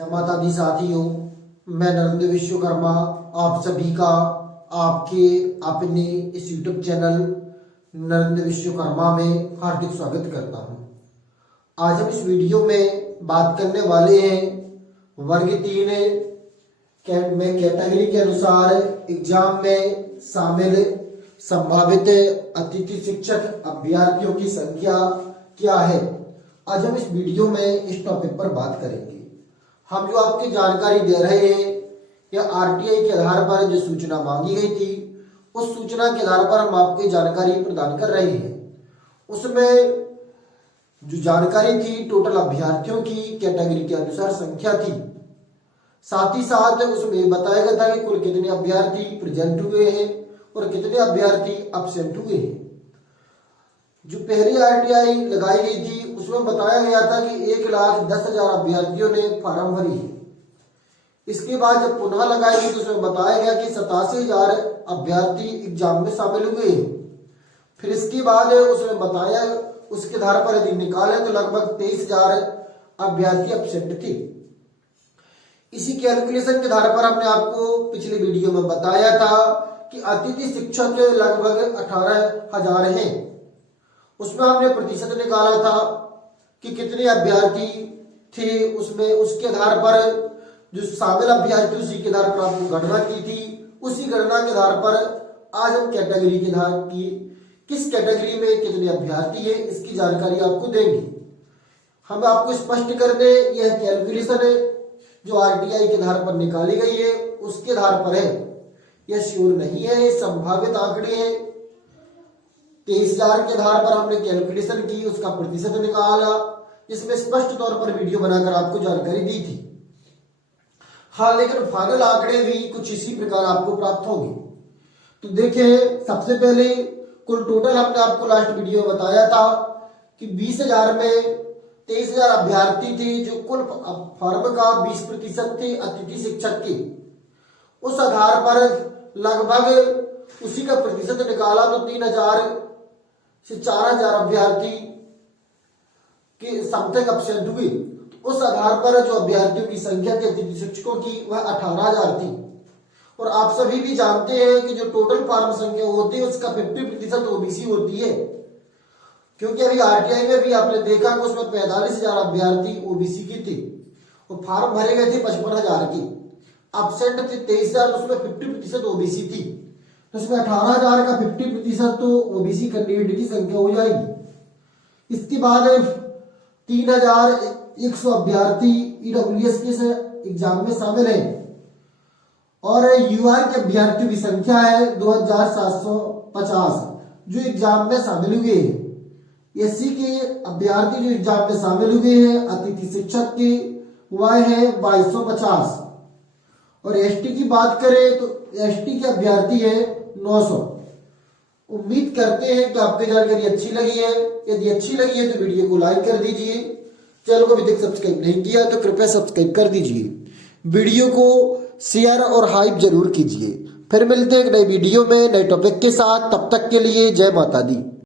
माता दी साथियों, मैं नरेंद्र विश्वकर्मा आप सभी का आपके अपने इस यूट्यूब चैनल नरेंद्र विश्वकर्मा में हार्दिक स्वागत करता हूं। आज हम इस वीडियो में बात करने वाले हैं वर्ग 3 में कैटेगरी के अनुसार एग्जाम में शामिल संभावित अतिथि शिक्षक अभ्यर्थियों की संख्या क्या है। आज हम इस वीडियो में इस टॉपिक पर बात करेंगे। हम जो आपकी जानकारी दे रहे हैं या आरटीआई के आधार पर जो सूचना मांगी गई थी उस सूचना के आधार पर हम आपको जानकारी प्रदान कर रहे हैं। उसमें जो जानकारी थी टोटल अभ्यर्थियों की कैटेगरी के अनुसार संख्या थी, साथ ही साथ उसमें बताया गया था कि कुल कितने अभ्यर्थी प्रेजेंट हुए हैं और कितने अभ्यर्थी एब्सेंट हुए हैं। जो पहली आरटीआई लगाई गई थी उसमें बताया गया था कि 1,10,000 अभ्यर्थियों ने फॉर्म भरी है। इसके बाद जब पुनः लगाई गई तो उसमें बताया गया कि 87,000 अभ्यर्थी एग्जाम में शामिल हुए हैं। फिर इसके बाद उसमें बताया उसके आधार पर यदि निकाले तो लगभग 23,000 अभ्यर्थी एब्सेंट थे। इसी कैलकुलेशन के आधार पर हमने आपको पिछले वीडियो में बताया था कि अतिथि शिक्षक लगभग 18,000 हैं। उसमें हमने प्रतिशत निकाला था कि कितने अभ्यर्थी थे, उसमें उसके आधार पर जो शामिल अभ्यर्थी उसी के आधार पर आपको गणना की थी। उसी गणना के आधार पर आज हम कैटेगरी के आधार की किस कैटेगरी में कितने अभ्यर्थी है इसकी जानकारी आपको देंगे। हम आपको स्पष्ट कर दें, यह कैलकुलेशन है जो आरटीआई के आधार पर निकाली गई है उसके आधार पर है, यह श्योर नहीं है, ये संभावित आंकड़े हैं। 23,000 के आधार पर हमने कैलकुलेशन की, उसका प्रतिशत निकाला, इसमें स्पष्ट तौर पर वीडियो बनाकर आपको जानकारी दी थी। हाँ, लेकिन फाइनल आंकड़े भी कुछ इसी प्रकार आपको प्राप्त होंगे। तो देखिए, सबसे पहले कुल टोटल हमने आपको लास्ट वीडियो में बताया था कि 20,000 में 23,000 अभ्यर्थी थे जो कुल फॉर्म का 20% थे अतिथि शिक्षक के। उस आधार पर लगभग उसी का प्रतिशत निकाला तो 3,000 से 4,000 अभ्यर्थी के समथिंग एब्सेंट हुए। उस आधार पर जो अभ्यर्थियों की संख्या थी अतिथि शिक्षकों की वह 18,000 थी। और आप सभी भी जानते हैं कि जो टोटल फॉर्म संख्या होती है उसका 50% ओबीसी होती है, क्योंकि अभी आरटीआई में भी आपने देखा कि उसमें 45,000 अभ्यर्थी ओबीसी की थे और फॉर्म भरे गए थे 55,000 की। एब्सेंट थे 23,000, उसमें 50% ओबीसी थी, तो इसमें 18,000 का 50% तो ओबीसी कैंडिडेट की संख्या हो जाएगी। इसके बाद 3,100 अभ्यर्थी ईडब्ल्यूएस के एग्जाम में शामिल है और यूआर के अभ्यर्थियों की संख्या है 2,750 जो एग्जाम में शामिल हुए हैं। एससी के अभ्यर्थी जो एग्जाम में शामिल हुए हैं अतिथि शिक्षक के वह है 2,250 और एसटी की बात करें तो एसटी के अभ्यर्थी है 900। उम्मीद करते हैं कि आपको जानकारी अच्छी लगी है। यदि अच्छी लगी है तो वीडियो को लाइक कर दीजिए, चैनल को अभी तक सब्सक्राइब नहीं किया तो कृपया सब्सक्राइब कर दीजिए, वीडियो को शेयर और हाइप जरूर कीजिए। फिर मिलते हैं एक नई वीडियो में नए टॉपिक के साथ, तब तक के लिए जय माता दी।